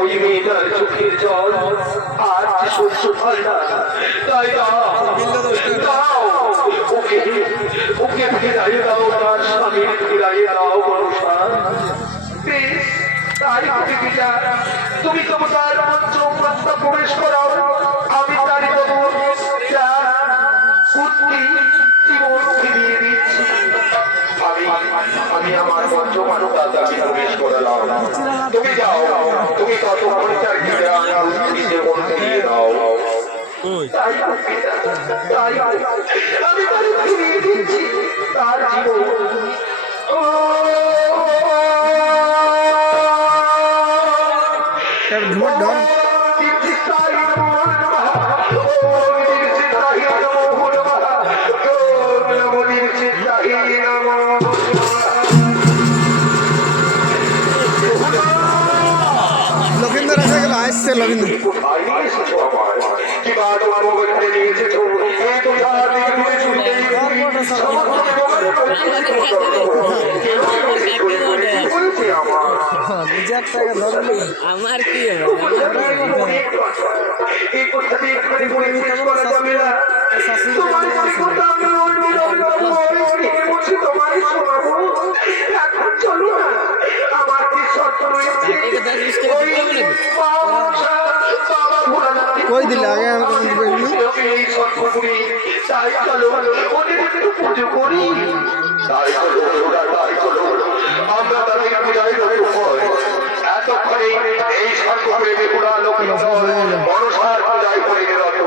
ওই মেয়েটার চোখের জল আর সহ্য হয় না, তাই দাও ওকে ওকে ফিরাই দাও, তার স্বামী ফিরাই দাও মনসা। তাই তুমি তো তার পঞ্চম রাস্তা প্রবেশ করাও, আমি তার জীবন ফিরিয়ে দিচ্ছি। আমি আমার পঞ্চম রাস্তা প্রবেশ করলাম, তুমি যাও, তুমি কত পরিচার জীবন ফিরিয়ে দাও। আমি তাকে ফিরিয়ে দিচ্ছি তার জীবন। লক্ষিন্দর এসে গেল, আসছে লক্ষিন্দর। আমার কি কই দিলে আগে এতক্ষণে এই সর্বপ্রে বেগুড়া লক্ষ্মীধর মনসার পূজায় পরিণত।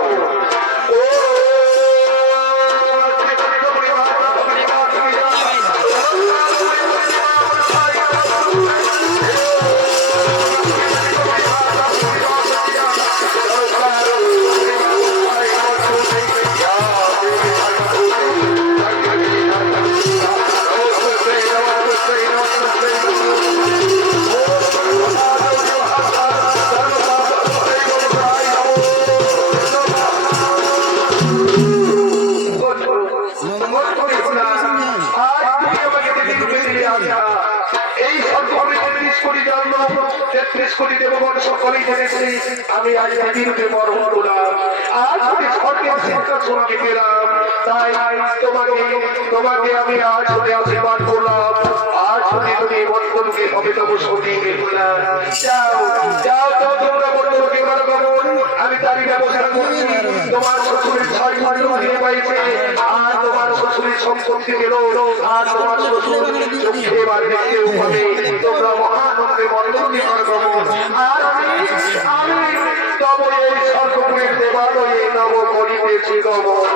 আমি আজ নদীরূপে মরণ করলাম, আজ আমি স্বর্গের সিংহাসনে পেলাম, তাই তোমাকে আমি আজ আশীর্বাদ করলাম। আজ তুমি বর্তমানকে হবে তবু সতী বেহুলা। যাও যাও যাও, তোমরা বর্তমানকে আমি তারই ব্যবস্থা করছি। তোমার শ্বশুরের ছয় ফিরে পাইছে, আর তোমার শ্বশুরের সম্পত্তি গেল, আর তোমার শ্বশুর চোখে বাড়িতে কেউ পাবে। তোমরা মহানন্দে বর্তমানে আর আমি তব এই সর্বপুরের দেবালয়ে নব করিতেছি গমন।